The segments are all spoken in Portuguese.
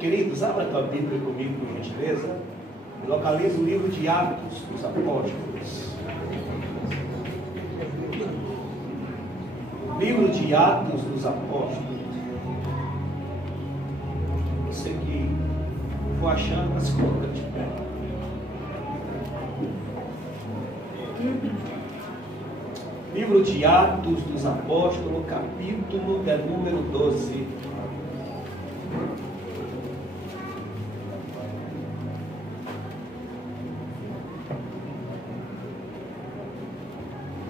Queridos, abra a tua Bíblia comigo, por gentileza. Localiza o livro de Atos dos Apóstolos. Livro de Atos dos Apóstolos. Você que for achando, mas coloca de pé. Livro de Atos dos Apóstolos, capítulo de número 12.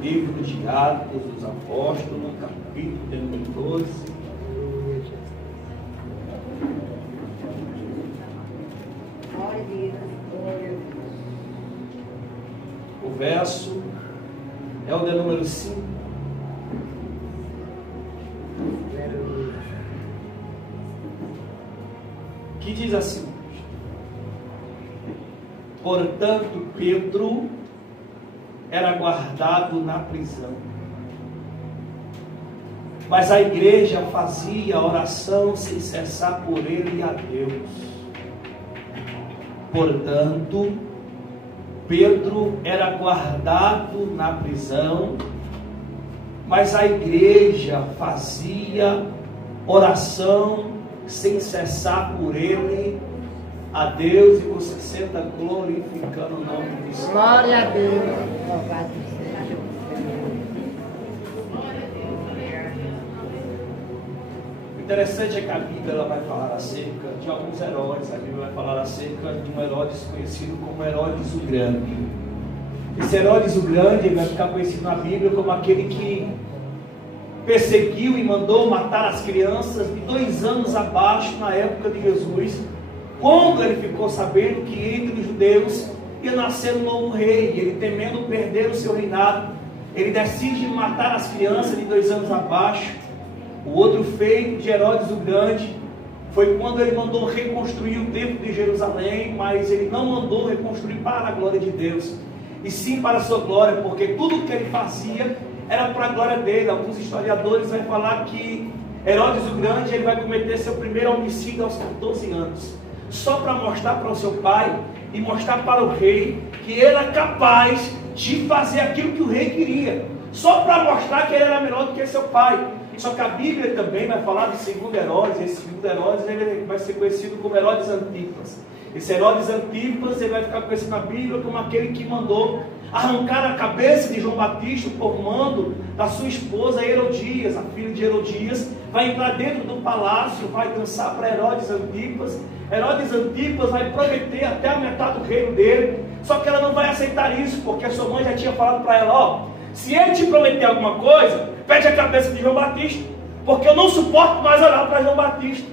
Livro de Atos dos Apóstolos, capítulo de número 12. O verso é o de número 5. Que diz assim: portanto, Pedro era guardado na prisão, mas a igreja fazia oração sem cessar por ele e a Deus. Portanto, Pedro era guardado na prisão, mas a igreja fazia oração sem cessar por ele a Deus. E você senta glorificando o nome do Senhor. Glória a Deus. Louvado seja. O interessante é que a Bíblia ela vai falar acerca de alguns heróis. A Bíblia vai falar acerca de um herói conhecido como Herodes o Grande. Esse Herodes o Grande vai ficar conhecido na Bíblia como aquele que perseguiu e mandou matar as crianças de 2 anos abaixo na época de Jesus, quando ele ficou sabendo que entre os judeus ia nascer um novo rei. Ele, temendo perder o seu reinado, ele decide matar as crianças de 2 anos abaixo. O outro feito de Herodes o Grande foi quando ele mandou reconstruir o templo de Jerusalém, mas ele não mandou reconstruir para a glória de Deus, e sim para a sua glória, porque tudo que ele fazia era para a glória dele. Alguns historiadores vão falar que Herodes o Grande ele vai cometer seu primeiro homicídio aos 14 anos, só para mostrar para o seu pai e mostrar para o rei que ele era capaz de fazer aquilo que o rei queria, só para mostrar que ele era melhor do que seu pai. Só que a Bíblia também vai falar do segundo Herodes. Esse segundo Herodes ele vai ser conhecido como Herodes Antipas. Esse Herodes Antipas ele vai ficar conhecido na Bíblia como aquele que mandou arrancar a cabeça de João Batista por mando da sua esposa Herodias. A filha de Herodias vai entrar dentro do palácio, vai dançar para Herodes Antipas. Herodes Antipas vai prometer até a metade do reino dele, só que ela não vai aceitar isso, porque a sua mãe já tinha falado para ela: ó, se ele te prometer alguma coisa, pede a cabeça de João Batista, porque eu não suporto mais olhar para João Batista,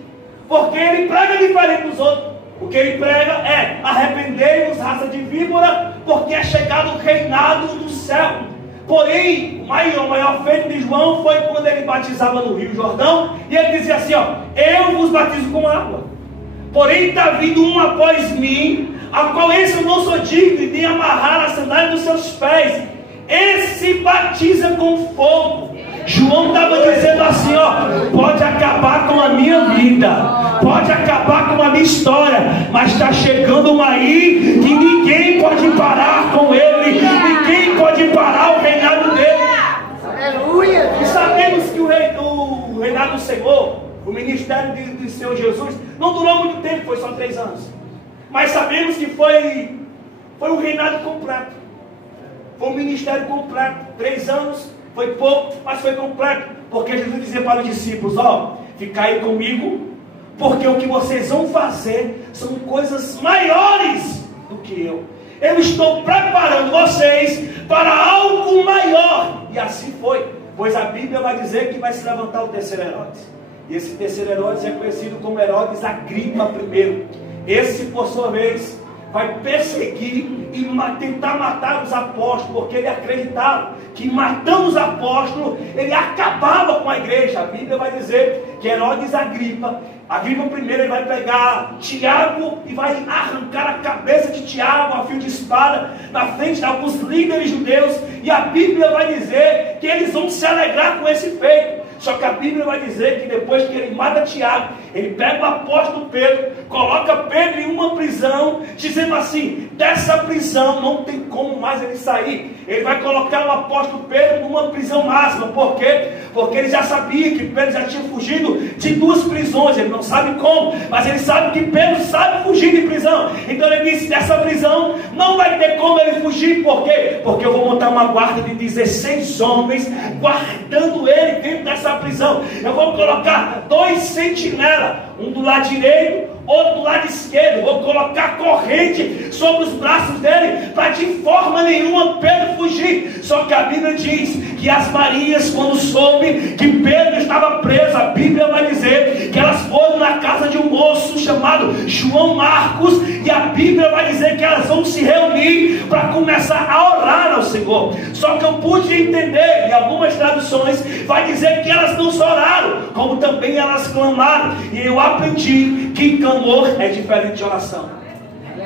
porque ele prega diferente dos outros. O que ele prega é: arrependei-vos, raça de víbora, porque é chegado o reinado do céu. Porém, o maior feito de João foi quando ele batizava no Rio Jordão, e ele dizia assim: ó, eu vos batizo com água, porém está vindo um após mim, a qual esse eu não sou digno de amarrar a sandália dos seus pés. Esse batiza com fogo. João estava dizendo assim: ó, pode acabar com a minha vida, pode acabar com a minha história, mas está chegando um aí que ninguém pode parar com ele, ninguém pode parar o reinado dele. Aleluia. E sabemos que o reinado do Senhor, o ministério do Senhor Jesus, não durou muito tempo, foi só 3 anos. Mas sabemos que foi um reinado completo, foi um ministério completo. 3 anos foi pouco, mas foi completo, porque Jesus dizia para os discípulos: ó, ficai comigo, porque o que vocês vão fazer são coisas maiores do que eu. Eu estou preparando vocês para algo maior. E assim foi, pois a Bíblia vai dizer que vai se levantar o terceiro Herodes. E esse terceiro Herodes é conhecido como Herodes Agripa I. Esse, por sua vez, vai perseguir e tentar matar os apóstolos, porque ele acreditava que matando os apóstolos ele acabava com a igreja. A Bíblia vai dizer que Herodes Agripa I, ele vai pegar Tiago e vai arrancar a cabeça de Tiago a fio de espada na frente de alguns líderes judeus, e a Bíblia vai dizer que eles vão se alegrar com esse feito. Só que a Bíblia vai dizer que depois que ele mata Tiago, Ele pega o apóstolo Pedro, coloca Pedro em uma prisão, dizendo assim: dessa prisão não tem como mais ele sair. Ele vai colocar o apóstolo Pedro numa prisão máxima. Por quê? Porque ele já sabia que Pedro já tinha fugido de 2 prisões. Ele não sabe como, mas ele sabe que Pedro sabe fugir de prisão. Então ele disse: dessa prisão não vai ter como ele fugir. Por quê? Porque eu vou montar uma guarda de 16 homens guardando ele dentro dessa prisão. Eu vou colocar 2 sentinelas, um do lado direito, outro do lado esquerdo. Vou colocar corrente sobre os braços dele, para de forma nenhuma Pedro fugir. Só que a Bíblia diz que as Marias, quando soube que Pedro estava preso, a Bíblia vai dizer que elas foram na casa de um moço chamado João Marcos, e a Bíblia vai dizer que elas vão se reunir para começar a orar ao Senhor. Só que eu pude entender, em algumas traduções vai dizer que elas não só oraram, como também elas clamaram. E eu aprendi que clamor é diferente de oração.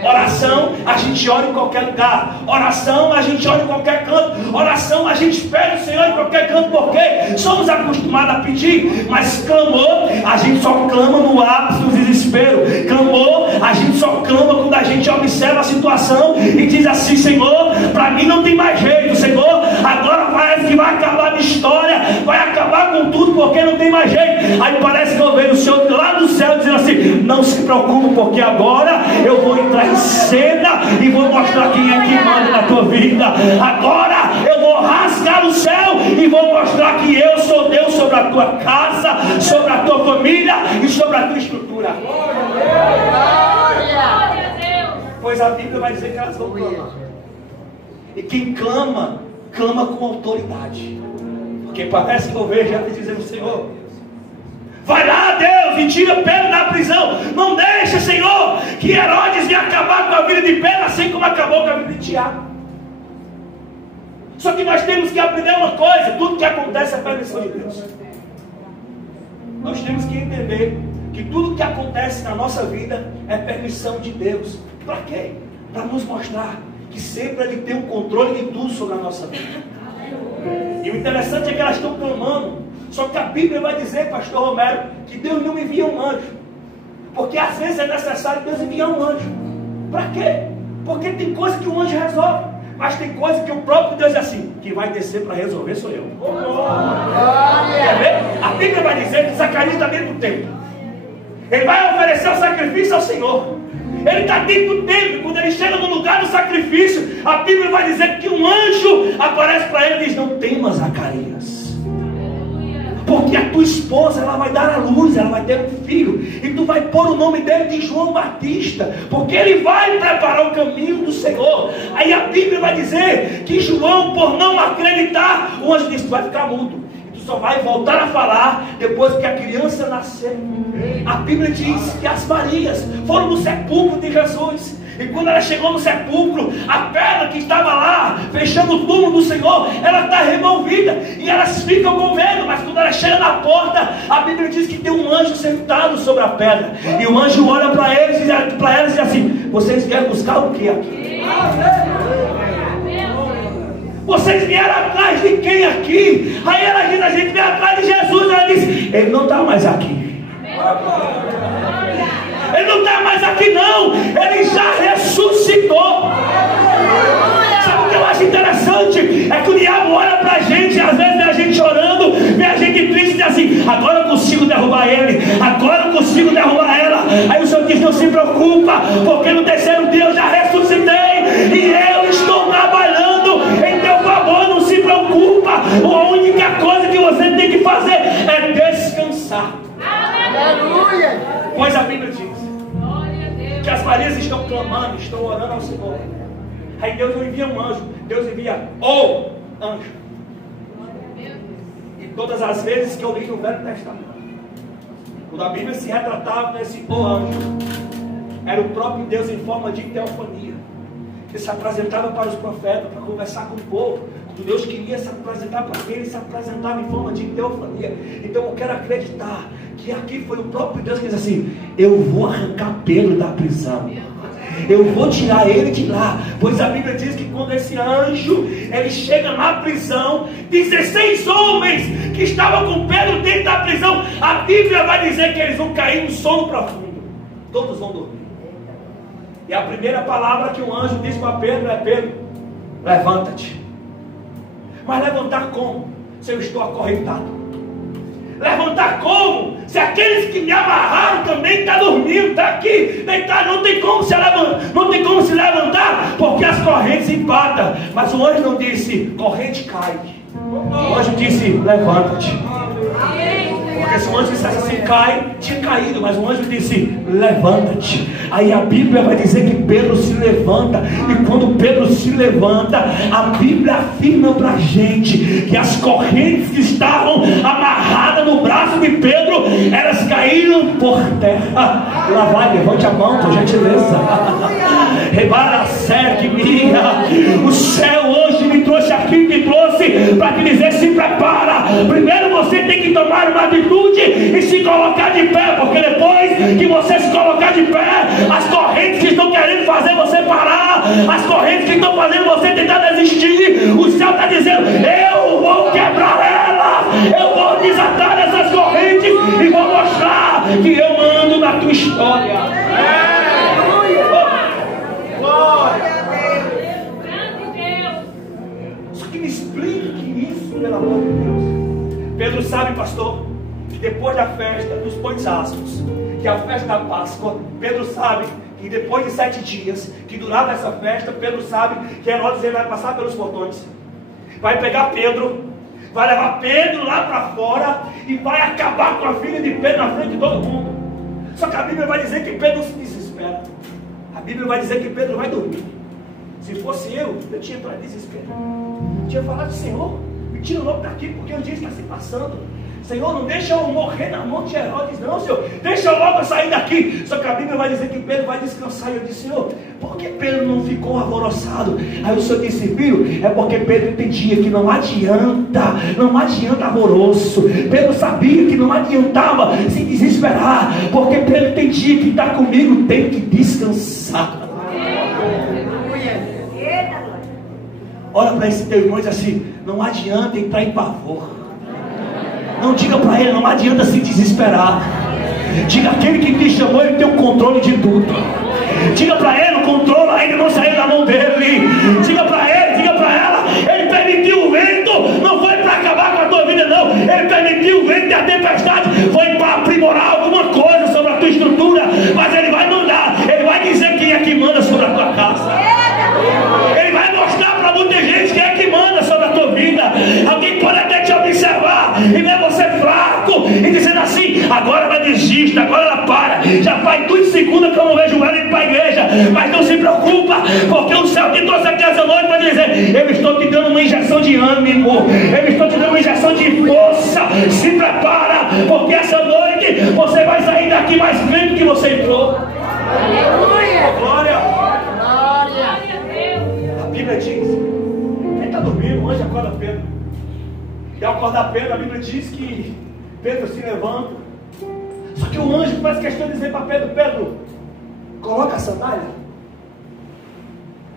Oração a gente ora em qualquer lugar, oração a gente ora em qualquer canto, oração a gente pede o Senhor em qualquer canto, porque somos acostumados a pedir. Mas clamor a gente só clama no ápice do desespero. Clamor a gente só clama quando a gente observa a situação e diz assim: Senhor, para mim não tem mais jeito, Senhor, agora parece que vai acabar a minha história, vai acabar com tudo, porque não tem mais jeito. Aí parece que eu vejo o Senhor lá do céu dizendo assim: não se preocupe, porque agora eu vou entrar em cena e vou mostrar quem é que manda na tua vida. Agora eu vou rasgar o céu e vou mostrar que eu sou Deus sobre a tua casa, sobre a tua família e sobre a tua estrutura. Pois a Bíblia vai dizer que elas vão clamar. E quem clama, clama com autoridade. Porque parece que eu vejo ela dizendo: Senhor, vai lá, Deus, e tira Pedro da prisão. Não deixa, Senhor, que Herodes venha acabar com a vida de Pedro, assim como acabou com a vida de Tiago. Só que nós temos que aprender uma coisa: tudo que acontece é permissão de Deus. Nós temos que entender que tudo que acontece na nossa vida é permissão de Deus. Para quê? Para nos mostrar que sempre Ele tem o controle de tudo sobre a nossa vida. E o interessante é que elas estão clamando. Só que a Bíblia vai dizer, pastor Romero, que Deus não envia um anjo. Porque às vezes é necessário Deus enviar um anjo. Para quê? Porque tem coisa que o anjo resolve, mas tem coisa que o próprio Deus é assim: que vai descer para resolver sou eu. Quer ver? A Bíblia vai dizer que Zacarias está dentro do templo. Ele vai oferecer o sacrifício ao Senhor. Ele está dentro do templo. Quando ele chega no lugar do sacrifício, a Bíblia vai dizer que um anjo aparece para ele e diz: não temas, Zacarias, porque a tua esposa, ela vai dar à luz, ela vai ter um filho, e tu vai pôr o nome dele de João Batista, porque ele vai preparar o caminho do Senhor. Aí a Bíblia vai dizer que João, por não acreditar, o anjo disse: tu vai ficar mudo, e tu só vai voltar a falar depois que a criança nascer. A Bíblia diz que as Marias foram no sepulcro de Jesus, e quando ela chegou no sepulcro, a pedra que estava lá, fechando o túmulo do Senhor, ela está removida, e elas ficam com medo. Mas quando ela chega na porta, a Bíblia diz que tem um anjo sentado sobre a pedra, e o anjo olha para eles e diz assim: vocês vieram buscar o que aqui? Vocês vieram atrás de quem aqui? Aí ela diz: a gente veio atrás de Jesus. Ela diz: ele não está mais aqui. Ele não está mais aqui não, ele já ressuscitou. Sabe o que eu acho interessante? É que o diabo olha para a gente, às vezes vê a gente orando, vê a gente triste e diz assim: agora eu consigo derrubar ele, agora eu consigo derrubar ela. Aí o Senhor diz: não se preocupa, porque no terceiro dia eu já ressuscitei e eu estou trabalhando em teu favor. Não se preocupa, a única coisa que você tem que fazer é descansar. Aleluia! Pois a Bíblia diz que as Marias estão clamando, estão orando ao Senhor. Aí Deus não envia um anjo, Deus envia o anjo. E todas as vezes que eu li no Velho Testamento, quando a Bíblia se retratava nesse o anjo, era o próprio Deus em forma de teofania, que se apresentava para os profetas, para conversar com o povo. Quando Deus queria se apresentar para ele, ele se apresentava em forma de teofania. Então eu quero acreditar que aqui foi o próprio Deus que diz assim: eu vou arrancar Pedro da prisão, eu vou tirar ele de lá. Pois a Bíblia diz que quando esse anjo, ele chega na prisão, 16 homens que estavam com Pedro dentro da prisão, a Bíblia vai dizer que eles vão cair no sono profundo. Todos vão dormir. E a primeira palavra que o anjo diz para Pedro é: Pedro, levanta-te. Mas levantar como? Se eu estou acorrentado? Levantar como? Se aqueles que me amarraram também estão dormindo, está aqui deitado, não tem como se levantar, porque as correntes empatam. Mas o anjo não disse: corrente cai. O anjo disse: levanta-te. Porque se o anjo dissesse assim: cai, tinha caído. Mas o anjo disse: levanta-te. Aí a Bíblia vai dizer que Pedro se levanta. E quando Pedro se levanta, a Bíblia afirma para a gente que as correntes que estavam amarradas no braço de Pedro, elas caíram por terra. Lá vai, levante a mão, por gentileza. Rebara segue minha. O céu hoje me trouxe aqui, me trouxe para te dizer: se prepara. Primeiro você tem que tomar uma atitude e se colocar de pé, porque depois que você se colocar de pé, as correntes que estão querendo fazer você parar, as correntes que estão fazendo você tentar desistir, o céu está dizendo: eu vou quebrar elas, eu vou desatar essas correntes e vou mostrar que eu mando na tua história. Glória a Deus. Só que me explique que isso, pelo amor de Deus. Pedro sabe, pastor, que depois da festa dos pães asmos, que é a festa da Páscoa, Pedro sabe que depois de 7 dias que durava essa festa, Pedro sabe que Herodes vai passar pelos portões, vai pegar Pedro, vai levar Pedro lá para fora e vai acabar com a filha de Pedro na frente de todo mundo. Só que a Bíblia vai dizer que Pedro se desespera. A Bíblia vai dizer que Pedro vai dormir. Se fosse eu tinha para desespero. Tinha falado: Senhor, me tira logo daqui, porque o dia está se passando. Senhor, não deixa eu morrer na mão de Herodes, não, Senhor. Deixa eu logo sair daqui. Só que a Bíblia vai dizer que Pedro vai descansar. E eu disse: Senhor, por que Pedro não ficou alvoroçado? Aí o Senhor disse: filho, é porque Pedro entendia que não adianta alvoroço. Pedro sabia que não adiantava se desesperar, porque Pedro entendia que está comigo tem que descansar. Olha para esse teu irmão e diz assim: não adianta entrar em pavor. Não diga para ele: não adianta se desesperar. Diga: aquele que te chamou, ele tem o controle de tudo. Diga para ele: o controle ainda não saiu da mão dele. Diga para ele, diga para ela: ele permitiu o vento, não foi para acabar com a tua vida, não. Ele permitiu o vento e a tempestade, foi para aprimorar alguma coisa sobre a tua estrutura. Mas ele vai mandar, ele vai dizer quem é que manda sobre a tua casa. Ele vai mostrar para muita gente quem é que manda sobre a tua vida. Alguém pode até te observar e ver você fraco e dizendo assim: agora ela desiste, agora ela para. Já faz 2 segundos que eu não vejo ela indo para a igreja. Mas não se preocupa, porque o céu te trouxe aqui essa noite para dizer: eu estou te dando uma injeção de ânimo, eu estou te dando uma injeção de força. Se prepara, porque essa noite você vai sair daqui mais crente que você entrou. Aleluia! Glória! A Bíblia diz: quem está dormindo, o anjo acorda Pedro. E ao acordar Pedro, a Bíblia diz que Pedro se levanta. Só que o anjo faz questão de dizer para Pedro: Pedro, coloca a sandália.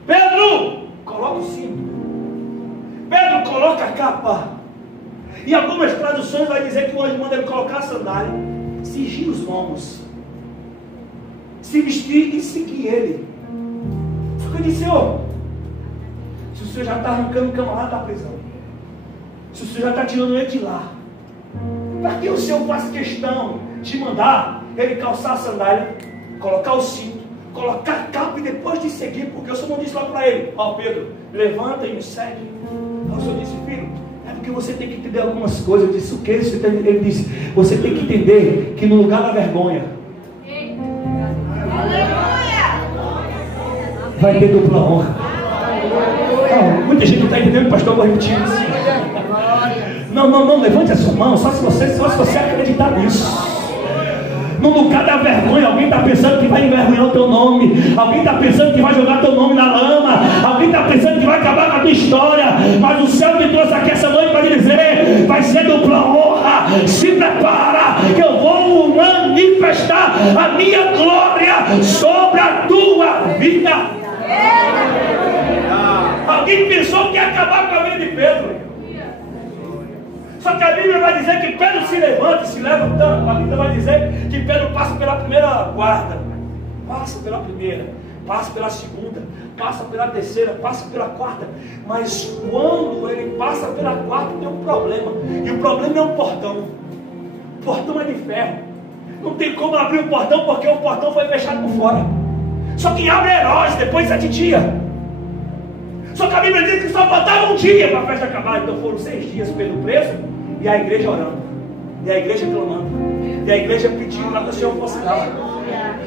Pedro, coloca o cinto. Pedro, coloca a capa. E algumas traduções vai dizer que o anjo manda ele colocar a sandália, cingir os lombos, se vestir e seguir ele. Só que eu disse: Senhor, se o Senhor já está arrancando o camarada da prisão, se o Senhor já está tirando ele de lá, para que o Senhor faz questão de mandar ele calçar a sandália, colocar o cinto, colocar a capa e depois de seguir? Porque o Senhor não disse lá para ele: ó, Pedro, levanta e me segue. O Senhor disse: filho, é porque você tem que entender algumas coisas. Eu disse: o que? Ele disse: você tem que entender que no lugar da vergonha vai ter dupla honra. Não, muita gente não está entendendo, pastor, eu vou repetir isso. Não, levante a sua mão, só se você acreditar nisso. No lugar da vergonha, alguém está pensando que vai envergonhar o teu nome, alguém está pensando que vai jogar teu nome na lama, alguém está pensando que vai acabar com a tua história, mas o céu te trouxe aqui essa noite para dizer: vai ser dupla honra. Se prepara, que eu vou manifestar a minha glória sobre a tua vida. Alguém pensou que ia acabar com a vida de Pedro. Só que a Bíblia vai dizer que Pedro se levanta, se levantando. A Bíblia vai dizer que Pedro passa pela primeira guarda, passa pela primeira, passa pela segunda, passa pela terceira, passa pela quarta. Mas quando ele passa pela quarta, tem um problema. E o problema é um portão. O portão é de ferro. Não tem como abrir o portão, porque o portão foi fechado por fora. Só que abre Herodes depois de 7 dias. Só que a Bíblia diz que só faltava um dia para a festa acabar. Então foram 6 dias Pedro preso, e a igreja orando, e a igreja clamando, e a igreja pedindo para que o Senhor fosse lá.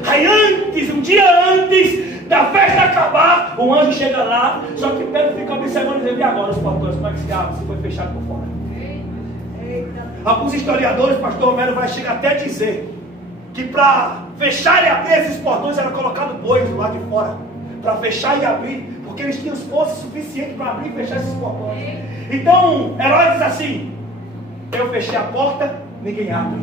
Aí antes, um dia antes da festa acabar, o anjo chega lá. Só que Pedro fica observando e dizendo: e agora os portões, como é que se abre? Se foi fechado por fora. Alguns historiadores, pastor Homero vai chegar até a dizer que para fechar e abrir esses portões era colocado bois do lado de fora, para fechar e abrir, porque eles tinham força suficiente para abrir e fechar esses portões. Então Herodes diz assim: eu fechei a porta, ninguém abre.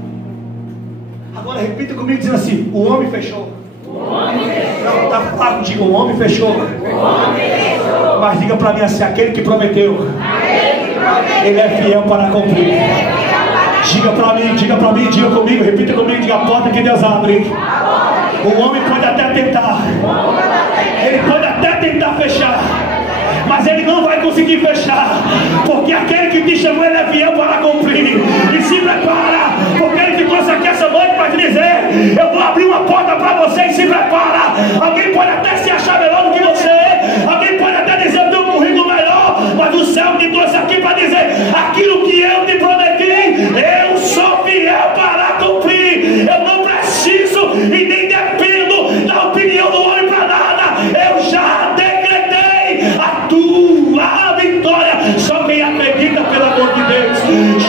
Agora repita comigo dizendo assim: o homem fechou. O homem fechou. Não, está fraco, diga: o homem fechou. O homem fechou. Mas diga para mim assim: aquele que prometeu, ele é fiel para cumprir. Diga para mim, diga comigo, repita comigo, diga: a porta que Deus abre. O homem pode até tentar, ele pode até tentar fechar, mas ele não vai conseguir fechar, porque aquele que te chamou, ele é fiel para cumprir. E se prepara, porque ele te trouxe aqui essa noite para te dizer: eu vou abrir uma porta para você. E se prepara. Alguém pode até se achar melhor do que você, alguém pode até dizer: eu tenho um currículo melhor, mas o céu te trouxe aqui para dizer: aquilo que eu te prometi, eu sou fiel para cumprir. Eu não preciso e nem dependo da opinião do homem para nada. Eu já decretei a tua vitória. Só quem acredita, pelo amor de Deus,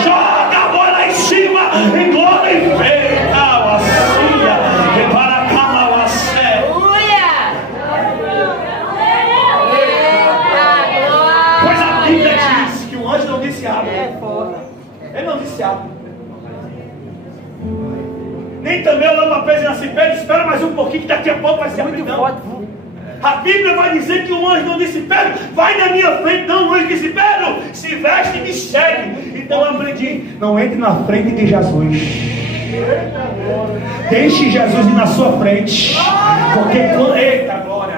joga a bola lá em cima e glorifica a Cia e para cá a céu. Pois a Bíblia diz que o anjo não disse abre. Ele não disse abre. Nem também olhando para Pedro e assim: Pedro, espera mais um pouquinho que daqui a pouco vai ser abrir. A Bíblia vai dizer que o anjo não disse: Pedro, vai na minha frente. Não, o anjo disse: Pedro, se veste e me segue. Então eu aprendi: não entre na frente de Jesus, deixe Jesus ir na sua frente, porque quando... eita glória!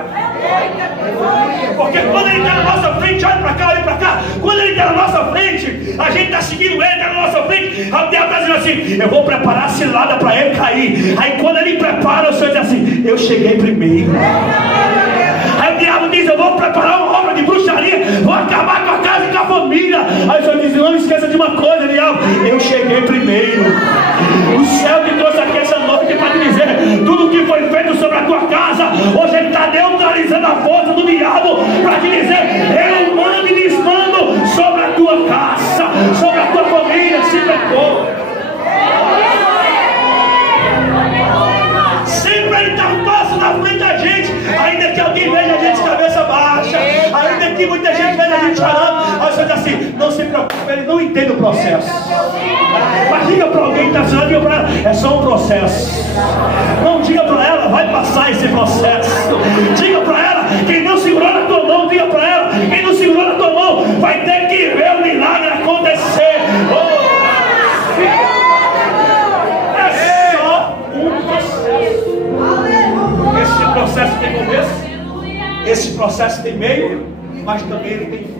Porque quando ele está na nossa frente, olha para cá, olha para cá. Quando ele está na nossa frente, a gente está seguindo ele, está na nossa frente. O diabo está dizendo assim: eu vou preparar a cilada para ele cair. Aí quando ele prepara, o Senhor diz assim: eu cheguei primeiro. Aí o diabo diz: eu vou preparar uma obra de bruxaria, vou acabar com a casa e com a família. Aí o Senhor diz: não esqueça de uma coisa, diabo, eu cheguei primeiro. O céu te trouxe aqui essa noite para te dizer: tudo que foi feito sobre a tua casa, hoje ele está neutralizando a força do diabo para te dizer: eu mando e desmando sobre a tua casa, sobre a tua família. Se prepara. Sempre ele está um passo na frente da gente, ainda que alguém veja a gente de cabeça baixa, ainda que muita gente veja a gente chorando. Aí você diz assim: não se preocupe, ele não entende o processo. Mas diga para alguém que está dizendo: diga para ela, é só um processo. Não diga para ela: vai passar esse processo. Diga para ela: quem não segurou na tua mão, diga para ela: quem não segurou na tua mão vai ter que ver o milagre acontecer. É só um processo. Esse processo tem começo, esse processo tem meio, mas também ele tem fim.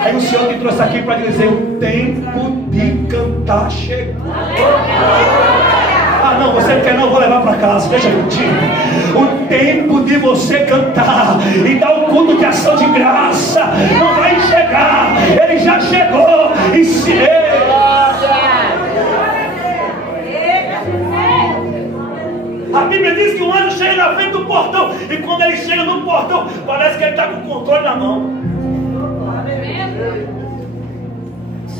Aí o Senhor me trouxe aqui para dizer: o tempo de cantar chegou. Ah não, você quer não, vou levar para casa, deixa eu te dizer. O tempo de você cantar e dar um culto de ação de graça não vai chegar, ele já chegou. E se a Bíblia diz que o anjo chega na frente do portão, e quando ele chega no portão, parece que ele está com o controle na mão.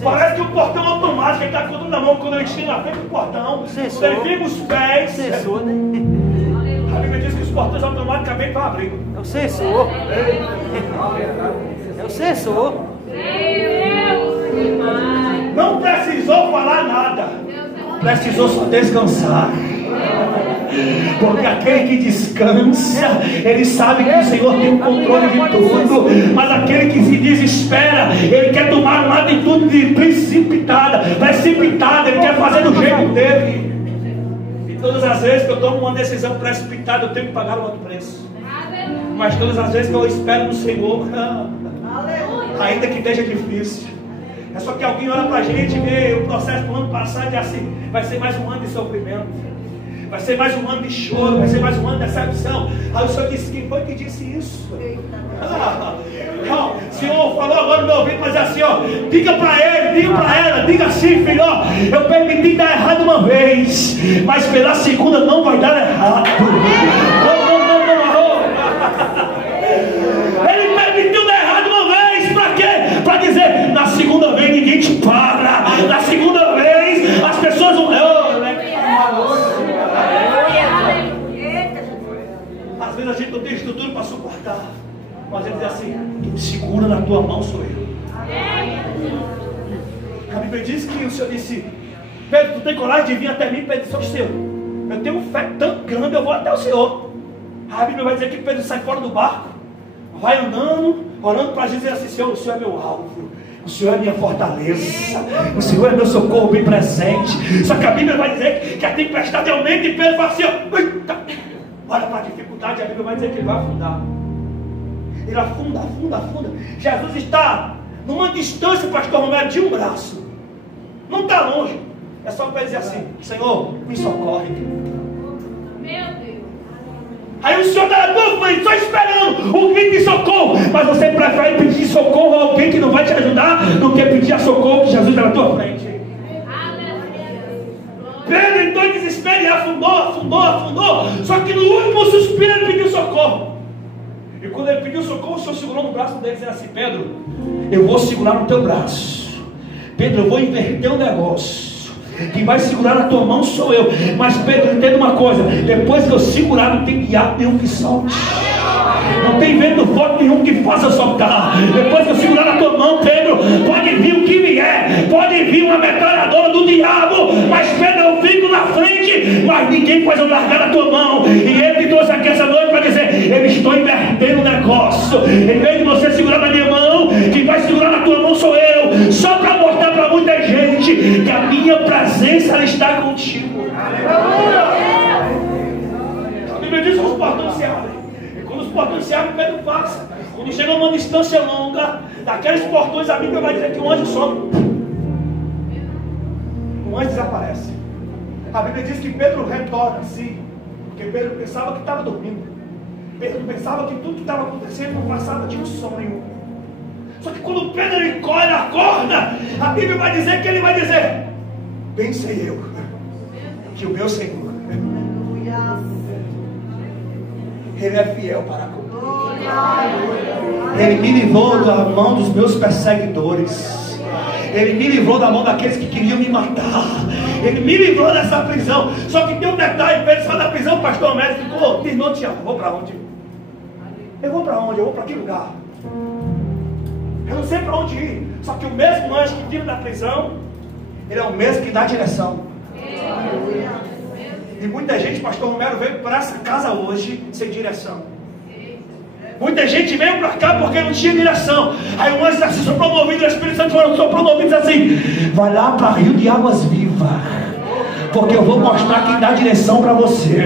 Parece que o portão automático, ele está com o controle na mão. Quando ele chega na frente do portão, ele firma os pés. A Bíblia diz que os portões automaticamente vão abrindo. É o sensor. É o sensor. Não precisou falar nada, precisou só descansar. Porque aquele que descansa, ele sabe que o Senhor tem o controle de tudo. Mas aquele que se desespera, ele quer tomar uma atitude precipitada, ele quer fazer do jeito dele. E todas as vezes que eu tomo uma decisão precipitada, eu tenho que pagar um outro preço. Mas todas as vezes que eu espero no Senhor, ainda que esteja difícil, é só que alguém olha para a gente e vê o processo do ano passado e assim, vai ser mais um ano de sofrimento, vai ser mais um ano de choro, vai ser mais um ano de decepção. Aí o Senhor disse: quem foi que disse isso? O Senhor falou agora no meu ouvido, mas assim, diga para ele, diga para ela, diga assim, filho, eu permiti dar errado uma vez, mas pela segunda não vai dar errado. Ele permitiu dar errado uma vez, para quê? Para dizer: na segunda vez ninguém te para, na segunda vez as pessoas vão. Às vezes a gente não tem estrutura para suportar, mas ele diz assim: quem segura na tua mão sou eu. A Bíblia diz que o Senhor disse: Pedro, tu tem coragem de vir até mim? Pedro disse: Senhor, eu tenho fé tão grande, eu vou até o Senhor. A Bíblia vai dizer que Pedro sai fora do barco, vai andando, orando para dizer assim: Senhor, o Senhor é meu alvo, o Senhor é minha fortaleza, o Senhor é meu socorro bem presente. Só que a Bíblia vai dizer que a tempestade aumenta e Pedro fala assim: olha para a dificuldade, a Bíblia vai dizer que ele vai afundar. Ele afunda. Jesus está numa distância, pastor Romero, de um braço, não está longe. É só para dizer assim: Senhor, me socorre. Meu Deus. Aí o Senhor está na tua frente, só esperando o grito de socorro. Mas você prefere pedir socorro a alguém que não vai te ajudar do que pedir a socorro que Jesus está na tua frente. Pedro entrou em desespero e afundou. Só que no último suspiro ele pediu socorro. E quando ele pediu socorro, o Senhor segurou no braço dele e disse assim: Pedro, eu vou segurar no teu braço. Pedro, eu vou inverter o negócio. Quem vai segurar na tua mão sou eu. Mas Pedro, entenda uma coisa: depois que eu segurar, não tem diabo nenhum que solte, não tem vento forte nenhum que faça soltar. Depois que eu segurar na tua mão, Pedro, pode vir o que vier, pode vir uma metralhadora do diabo, mas Pedro, eu fico na frente, mas ninguém pode largar na tua mão. E ele te trouxe aqui essa noite para dizer: eu estou invertendo o negócio. Em vez de você segurar na minha mão, quem vai segurar na tua mão sou eu. Só para mostrar para muita gente que a minha presença ela está contigo. A Bíblia diz que os portões se abrem. Quando os portões se abrem, Pedro passa. Quando chega a uma distância longa daqueles portões, a Bíblia vai dizer que um anjo some. Um anjo desaparece. A Bíblia diz que Pedro retorna assim, porque Pedro pensava que estava dormindo. Pedro pensava que tudo que estava acontecendo no passado tinha um sonho. Só que quando Pedro ele acorda, a Bíblia vai dizer que ele vai dizer: bem sei eu que o meu Senhor, Ele é fiel para comigo. Ele me livrou da mão dos meus perseguidores. Ele me livrou da mão daqueles que queriam me matar. Ele me livrou dessa prisão. Só que tem um detalhe: Pedro saiu da prisão, o pastor médico ficou: irmão Tiago, eu vou para onde? Eu vou para onde? Eu vou para que lugar? Eu não sei para onde ir. Só que o mesmo anjo que tira da prisão, ele é o mesmo que dá a direção. E muita gente, pastor Romero, veio para essa casa hoje sem direção. Muita gente veio para cá porque não tinha direção. Aí o anjo disse assim: sou promovido, o Espírito Santo falou: sou promovido assim, vai lá para Rio de Águas Vivas, porque eu vou mostrar quem dá direção para você.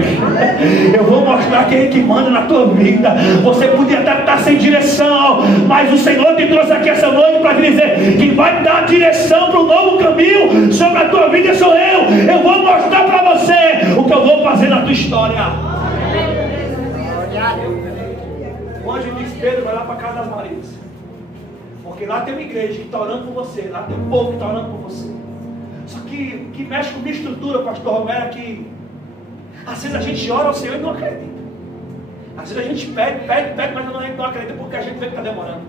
Eu vou mostrar quem é que manda na tua vida. Você podia estar sem direção, mas o Senhor te trouxe aqui essa noite para te dizer: quem vai dar direção para o novo caminho sobre a tua vida sou eu. Eu vou mostrar para você o que eu vou fazer na tua história. O anjo disse: Pedro, vai lá para a casa das Marias, porque lá tem uma igreja que está orando por você, lá tem um povo que está orando por você. Só que o que mexe com minha estrutura, pastor Romero, é que às vezes a gente ora ao Senhor e não acredita. Às vezes a gente pede, mas não acredita porque a gente vê que está demorando.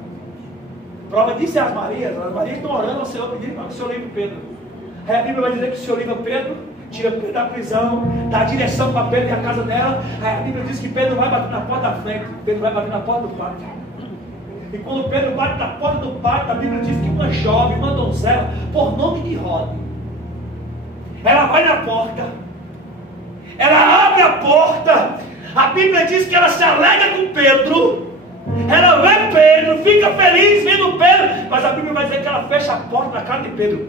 Prova disso é as Marias estão orando ao Senhor, pedindo para que o Senhor livre Pedro. Aí a Bíblia vai dizer que o Senhor livra Pedro, tira Pedro da prisão, dá a direção para Pedro e a casa dela. Aí a Bíblia diz que Pedro vai bater na porta da frente, Pedro vai bater na porta do pátio. E quando Pedro bate na porta do pátio, a Bíblia diz que uma jovem, uma donzela, por nome de Rode, ela vai na porta, ela abre a porta. A Bíblia diz que ela se alegra com Pedro. Ela vê Pedro, fica feliz vendo Pedro. Mas a Bíblia vai dizer que ela fecha a porta na cara de Pedro.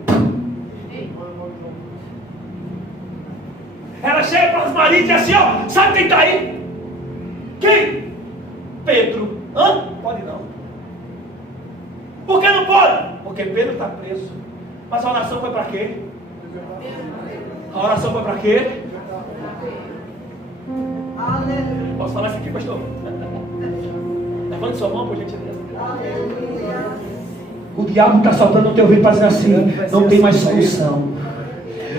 Ela chega para os maridos e diz assim, ó, sabe quem está aí? Quem? Pedro. Hã? Pode não. Por que não pode? Porque Pedro está preso. Mas a oração foi para quê? A oração foi para quê? Posso falar isso aqui, pastor? Levante sua mão, por gentileza. O diabo está soprando no teu ouvido para dizer assim, não tem mais solução.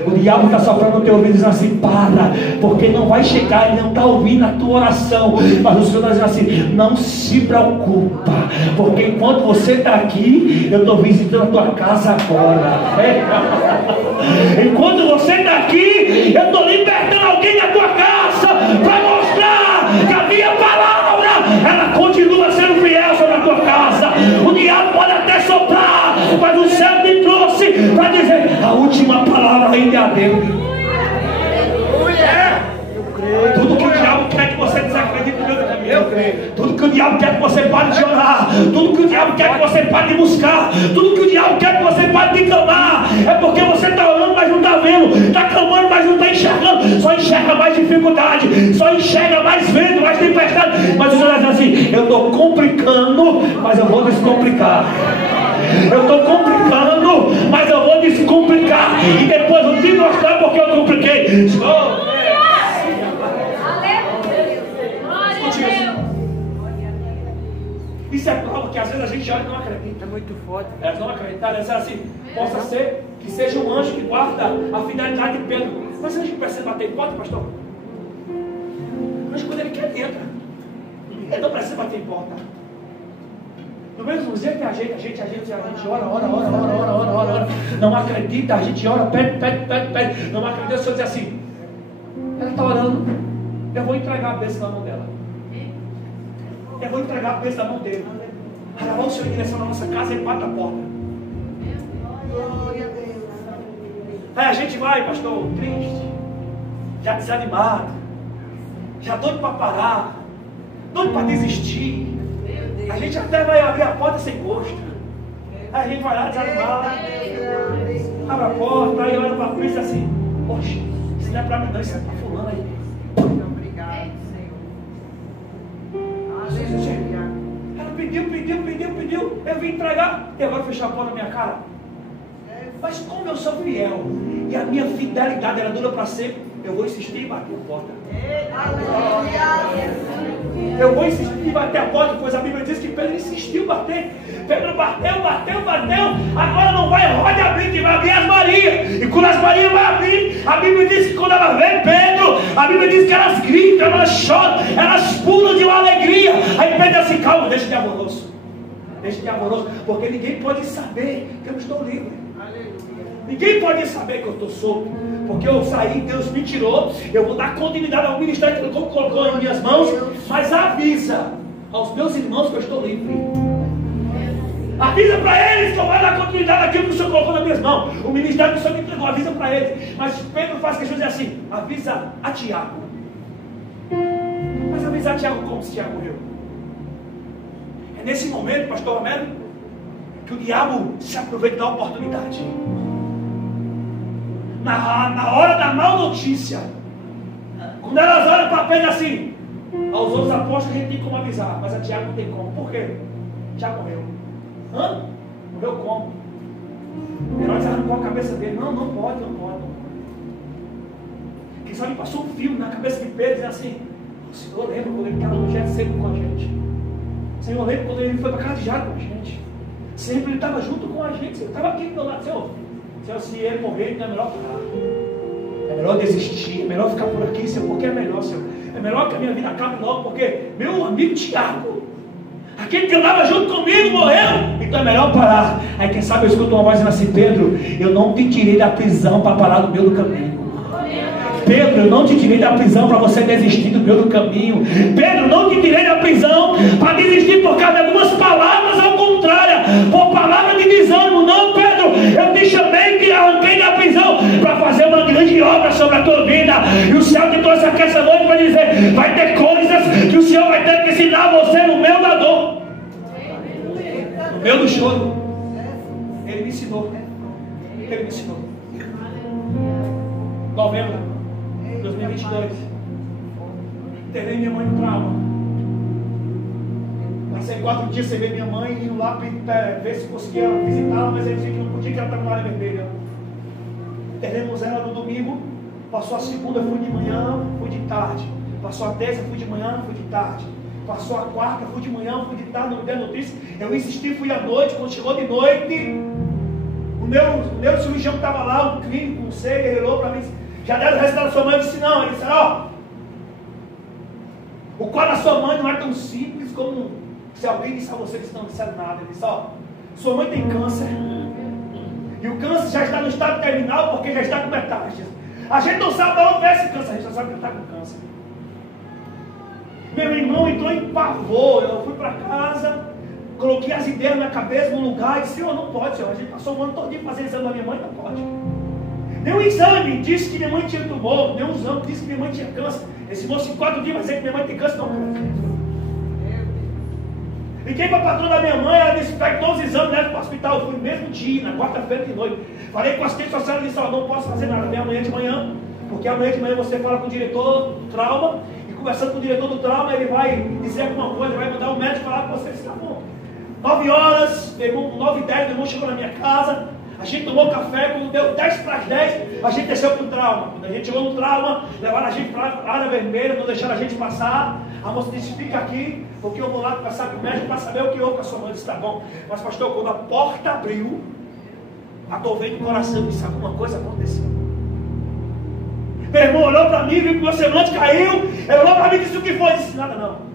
O diabo está soprando no teu ouvido dizendo assim, para, porque não vai chegar, ele não está ouvindo a tua oração. Mas o Senhor está dizendo assim, não se preocupa, porque enquanto você está aqui, eu estou visitando a tua casa agora. Enquanto você está aqui, eu estou libertando alguém da tua casa, para mostrar que a minha palavra, ela continua sendo fiel sobre a tua casa. O diabo pode até soprar, mas o céu me trouxe para dizer, a última palavra ainda é dele. Tudo que o diabo quer que você desacredite no meu caminho. Tudo que o diabo quer que você pare de orar. Tudo que o diabo quer que você pare de buscar. Tudo que o diabo quer que você pare de clamar. É porque você está orando, mas não está vendo. Está clamando, mas não está enxergando. Só enxerga mais dificuldade. Só enxerga mais vento, mais tempestade. Mas o Senhor diz assim, eu estou complicando, mas eu vou descomplicar. Eu estou complicando, mas eu vou descomplicar. E depois eu te mostrar porque eu compliquei. Isso é prova que às vezes a gente olha e não acredita. É muito forte. Elas não acreditaram, elas disseram assim, possa ser que seja um anjo que guarda a fidelidade de Pedro. Mas você acha que precisa bater em porta, pastor? Mas quando ele quer, ele entra. Ele não precisa bater em porta. No mesmo jeito que a gente ora. Não acredita, a gente ora, pede. Não acredita, o Senhor diz assim, ela está orando, eu vou entregar a bênção na mão dela. Eu vou entregar a bênção na mão dele. Aí o Senhor em direção na nossa casa e bate a porta. Aí a gente vai, pastor, triste, já desanimado, já doido para parar, doido para desistir. A gente até vai abrir a porta sem gosto. Aí a gente vai lá desanimado, abre a porta, aí olha para a polícia assim, poxa, isso não é para mim não, isso é para fulano aí. Ela pediu, eu vim entregar e agora fechar a porta na minha cara. Mas como eu sou fiel e a minha fidelidade era dura para sempre, eu vou insistir e bater a porta. Eu vou insistir e bater a porta, pois a Bíblia diz que Pedro insistiu em bater. Pedro bateu, agora não vai abrir, que vai abrir as Marias. E quando as Marias vão abrir, a Bíblia diz que quando ela vê Pedro, a Bíblia diz que elas gritam, elas choram, elas pulam de uma alegria. Aí Pedro diz assim, calma, deixa de amoroso, porque ninguém pode saber que eu estou livre. Ninguém pode saber que eu estou solto, porque eu saí, Deus me tirou. Eu vou dar continuidade ao ministério que Ele colocou em minhas mãos, mas avisa aos meus irmãos que eu estou livre. Avisa para eles que eu vou dar continuidade àquilo que o Senhor colocou nas minhas mãos. O ministério que o Senhor me entregou, avisa para eles. Mas Pedro faz questão de dizer assim, avisa a Tiago. Mas avisa a Tiago como se Tiago morreu. É nesse momento, pastor Romero, que o diabo se aproveita da oportunidade. Na hora da má notícia, quando elas olham para Pedro assim, aos outros apóstolos a gente tem como avisar, mas a Tiago não tem como. Por quê? Tiago morreu. Hã? Morreu como? Herodes arrancou a cabeça dele. Não pode. Quem sabe passou um filme na cabeça de Pedro dizendo assim, o Senhor lembra quando ele estava no Getsemane com a gente. O Senhor lembra quando ele foi para a casa de Jairo com a gente. Sempre ele estava junto com a gente. Ele estava aqui do meu lado. Senhor, se ele morrer, então é melhor parar. É melhor desistir, é melhor ficar por aqui, Senhor, porque é melhor, Senhor. É melhor que a minha vida acabe logo, porque meu amigo Tiago, aquele que andava junto comigo, morreu. Então é melhor parar. Aí quem sabe eu escuto uma voz dizendo assim, Pedro, eu não te tirei da prisão para parar no meio do caminho. Pedro, eu não te tirei da prisão para você desistir do meio do caminho. Pedro, não te tirei da prisão para desistir por causa de algumas palavras ao contrário, por palavra de desânimo. Não, Pedro, eu te chamei, te arranquei da prisão para fazer uma grande de obra sobre a tua vida. E o Senhor te trouxe aqui essa noite para dizer: vai ter coisas que o Senhor vai ter que ensinar você no meio da dor, no meio do choro. Ele me ensinou. Ele me ensinou. Novembro de 2022, internei minha mãe no trauma. Passei 4 dias sem ver minha mãe, indo lá ver se conseguia visitá-la, mas ele disse que não podia, que ela estava na área vermelha. Internemos ela no domingo. Passou a segunda, fui de manhã, fui de tarde. Passou a terça, fui de manhã, fui de tarde. Passou a quarta, fui de manhã, fui de tarde, não me deu notícia. Eu insisti, fui à noite. Quando chegou de noite, o meu cirurgião que estava lá, um clínico, um sei, ele olhou para mim: já deram o resultado da sua mãe? Eu disse: não. Ele disse: ó, o quadro da sua mãe não é tão simples como se alguém disse a você que não disseram nada. Ele disse: ó, sua mãe tem câncer, e o câncer já está no estado terminal porque já está com metástase. A gente não sabe de onde vem esse câncer, a gente só sabe que está com câncer. Meu irmão entrou em pavor. Eu fui para casa, coloquei as ideias na cabeça num lugar e disse: Senhor, não pode, Senhor. A gente passou um ano todo fazendo exame da minha mãe, não pode. Nenhum exame disse que minha mãe tinha tumor, nenhum exame disse que minha mãe tinha câncer. Esse moço em 4 dias vai dizer que minha mãe tem câncer, não. Liguei para a patroa da minha mãe, ela disse: pega todos os exames, leva para o hospital. Eu fui no mesmo dia, na quarta-feira de noite. Falei com a assistente social, ela disse: ó, não posso fazer nada, vem amanhã de manhã, porque amanhã de manhã você fala com o diretor do trauma, e conversando com o diretor do trauma, ele vai dizer alguma coisa, vai mandar o médico falar com você. Está bom. 9 horas, meu irmão, 9h10, meu irmão chegou na minha casa, a gente tomou café. Quando deu 10 para as 10, a gente desceu para o trauma. Quando a gente chegou no trauma, levaram a gente para a área vermelha, não deixaram a gente passar. A moça disse: fica aqui, porque eu vou lá conversar com o médico para saber o que houve com a sua mãe. Eu disse: tá bom. Mas pastor, quando a porta abriu, atorvei no coração e disse: alguma coisa aconteceu. Meu irmão olhou para mim, viu que o meu semblante caiu. Ele olhou para mim e disse: o que foi? Eu disse: nada não.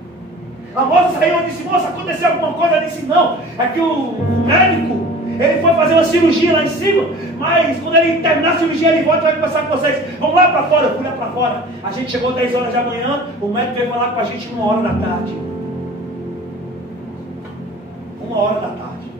A moça saiu e disse: moça, aconteceu alguma coisa? Eu disse: não, é que o médico, ele foi fazer uma cirurgia lá em cima, mas quando ele terminar a cirurgia, ele volta e vai conversar com vocês. Vamos lá para fora. Eu fui lá para fora. A gente chegou 10 horas da manhã, o médico veio falar com a gente 1h da tarde. 1h da tarde.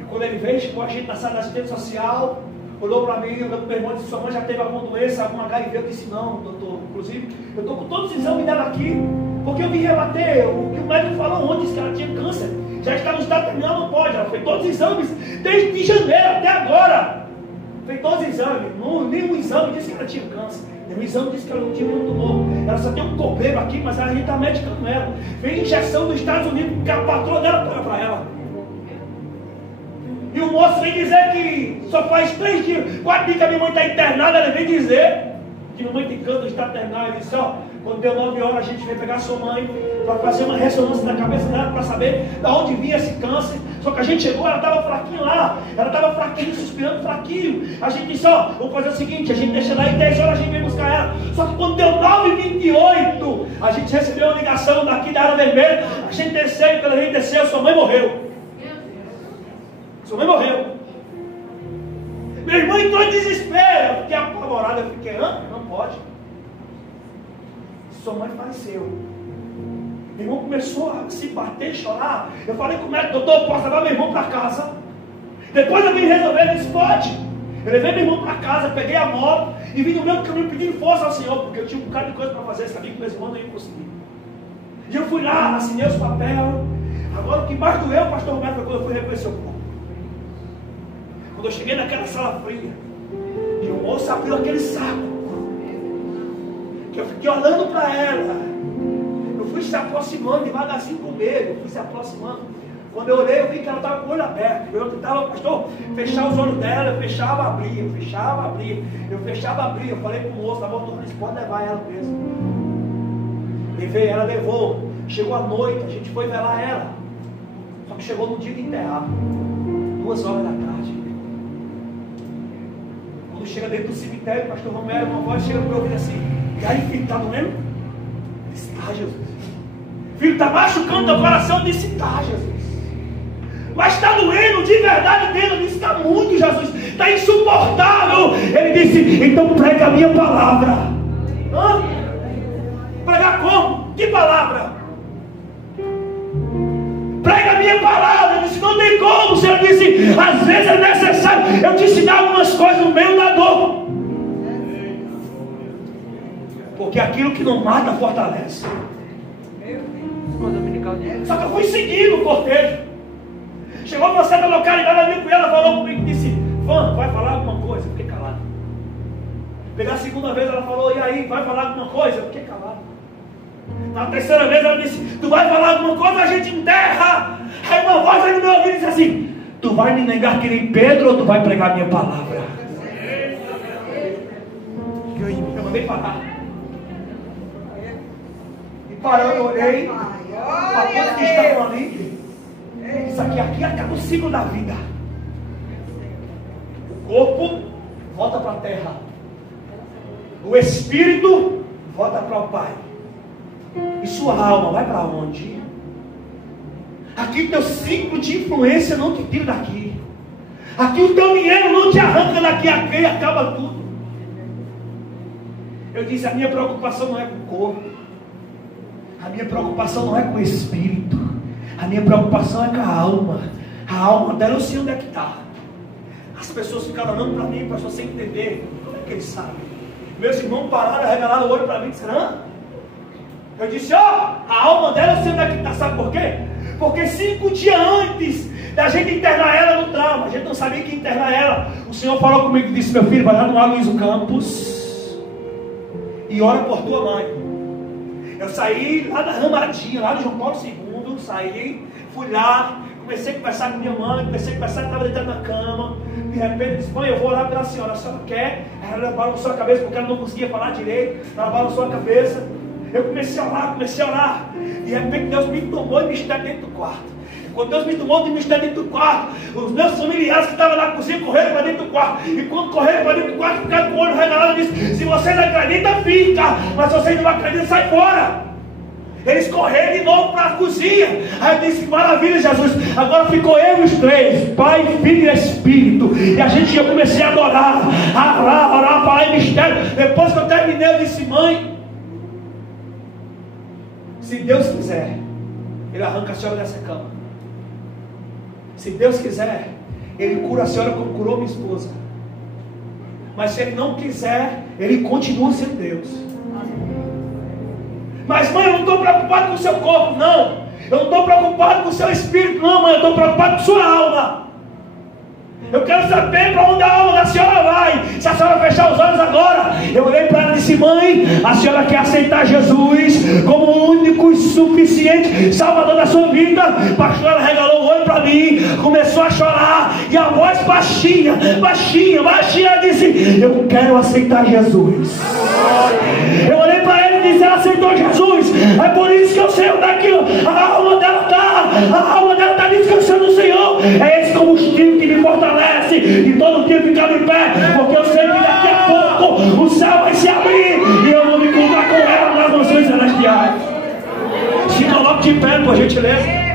E quando ele veio, chegou a gente na sala da assistente social, olhou para mim, olhou para o meu irmão e disse: sua mãe já teve alguma doença, algum HIV? Eu disse: não, doutor. Inclusive, eu estou com todos os exames dela aqui, porque eu vim rebater o que o médico falou ontem, disse que ela tinha câncer. Já está no estado terminal, não pode. Ela fez todos os exames, desde janeiro até agora. Fez todos os exames. Nenhum exame disse que ela tinha câncer. Nenhum exame disse que ela não tinha nenhum tumor. Ela só tem um copeiro aqui, mas a gente está medicando ela. Vem injeção dos Estados Unidos, porque a patroa dela paga para ela. E o moço vem dizer que só faz 3 dias, 4 dias que a minha mãe está internada. Ele vem dizer que minha mãe tem câncer no estado terminal. Ele disse: ó, quando deu 9 horas, a gente veio pegar sua mãe para fazer uma ressonância na cabeça dela para saber de onde vinha esse câncer. Só que a gente chegou, ela estava fraquinha lá, ela estava fraquinha, suspirando fraquinho. A gente disse: ó, vamos fazer o seguinte, a gente deixa lá e 10 horas a gente vem buscar ela. Só que quando deu 9h28, a gente recebeu uma ligação daqui da área vermelha. A gente desceu, e quando a gente desceu, sua mãe morreu. Sua mãe morreu. Meu irmão entrou em desespero. Eu fiquei apavorado, eu fiquei: hã? Não pode. Sua mãe faleceu. Meu irmão começou a se bater, chorar. Eu falei com o médico: doutor, posso levar meu irmão para casa? Depois eu vim resolver. Ele disse: pode. Eu levei meu irmão para casa, peguei a moto e vim no meu caminho pedindo força ao Senhor, porque eu tinha um bocado de coisa para fazer, sabia que meus irmãos não iam conseguir. E eu fui lá, assinei os papéis. Agora o que mais doeu, pastor Roberto, foi quando eu fui reconhecer o corpo. Quando eu cheguei naquela sala fria, e o moço abriu aquele saco, que eu fiquei olhando para ela. Eu fui se aproximando devagarzinho com medo, eu fui se aproximando. Quando eu olhei, eu vi que ela estava com o olho aberto. Eu tentava, pastor, fechar os olhos dela. Eu fechava, abria, eu fechava, abria. Eu fechava, abria. Eu falei para o moço: pode levar ela mesmo. Levei ela, levou. Chegou a noite, a gente foi velar ela. Só que chegou no dia de enterrar, 2 horas da tarde. Quando chega dentro do cemitério, o pastor Romero, uma voz chega para eu ouvir assim: e aí, filho, está doendo? Disse: tá, Jesus. Filho, está machucando teu coração? Disse: tá, Jesus. Mas está doendo de verdade dentro? Disse: está muito, Jesus. Está insuportável. Ele disse: então prega a minha palavra. Hã? Pregar como? Que palavra? Prega a minha palavra. Eu disse: não tem como. O Senhor disse: às vezes é necessário eu te ensinar algumas as coisas no meio da dor. Porque aquilo que não mata fortalece. Só que eu fui seguindo o cortejo. Chegou uma certa localidade, a minha cunhada falou comigo e disse: Van, vai falar alguma coisa? Eu fiquei calado. Pegar a segunda vez, ela falou: e aí, vai falar alguma coisa? Eu fiquei calado. Na terceira vez ela disse: tu vai falar alguma coisa, a gente enterra. Aí uma voz aí no meu ouvido disse assim: tu vai me negar que nem Pedro ou tu vai pregar a minha palavra? Eu mandei parar. E parando, eu olhei para todos que estavam ali. Isso aqui acaba o ciclo da vida. O corpo volta para a terra. O espírito volta para o Pai. E sua alma vai para onde? Aqui teu ciclo de influência não te tira daqui. Aqui o teu dinheiro não te arranca daqui, aqui acaba tudo. Eu disse: a minha preocupação não é com o corpo. A minha preocupação não é com o espírito. A minha preocupação é com a alma. A alma dela eu sei onde é que está. As pessoas ficaram olhando para mim, para você entender. Como é que eles sabem? Meus irmãos pararam, regalaram o olho para mim e disseram: eu disse: a alma dela eu sei onde é que está. Sabe por quê? Porque 5 dias antes da gente internar ela no trauma, a gente não sabia que internar ela. O Senhor falou comigo e disse: meu filho, vai lá no Aloysio Campos e ora por tua mãe. Eu saí lá da Ramadinha, lá do João Paulo II, saí, fui lá, comecei a conversar com minha mãe, comecei a conversar, estava deitado na cama. De repente disse: mãe, eu vou orar pela senhora, a senhora quer? Ela balançou a cabeça porque ela não conseguia falar direito, ela balançou a cabeça. Eu comecei a orar. De repente Deus me tomou e me estou dentro do quarto. Quando Deus me tomou e me estou dentro do quarto, os meus familiares que estavam na cozinha correram para dentro do quarto. E quando correram para dentro do quarto, ficaram com o olho regalado e disse: se vocês acreditam, fica. Mas se vocês não acreditam, sai fora. Eles correram de novo para a cozinha. Aí eu disse: maravilha, Jesus. Agora ficou eu e os 3, Pai, Filho e Espírito. E a gente, eu comecei a orar, falar em mistério. Depois que eu terminei, eu disse: mãe, se Deus quiser, Ele arranca a senhora dessa cama. Se Deus quiser, Ele cura a senhora como curou minha esposa. Mas se Ele não quiser, Ele continua sendo Deus. Mas mãe, eu não estou preocupado com o seu corpo, não. Eu não estou preocupado com o seu espírito, não, mãe. Eu estou preocupado com a sua alma. Eu quero saber para onde a alma da senhora vai. Se a senhora fechar os olhos agora. Eu olhei para ela e disse: mãe, a senhora quer aceitar Jesus como o único e suficiente Salvador da sua vida? Pastor, ela regalou o olho para mim, começou a chorar, e a voz baixinha, ela disse: eu quero aceitar Jesus. Eu olhei para ele e disse: ela aceitou Jesus. É por isso que eu sei onde é que a alma dela está. A alma dela está descansando no Senhor. É esse combustível que me fortalece e todo dia ficar de pé, porque eu sei que daqui a pouco o céu vai se abrir e eu vou me encontrar com ela nas mansões celestiais. Se coloque de pé, por gentileza.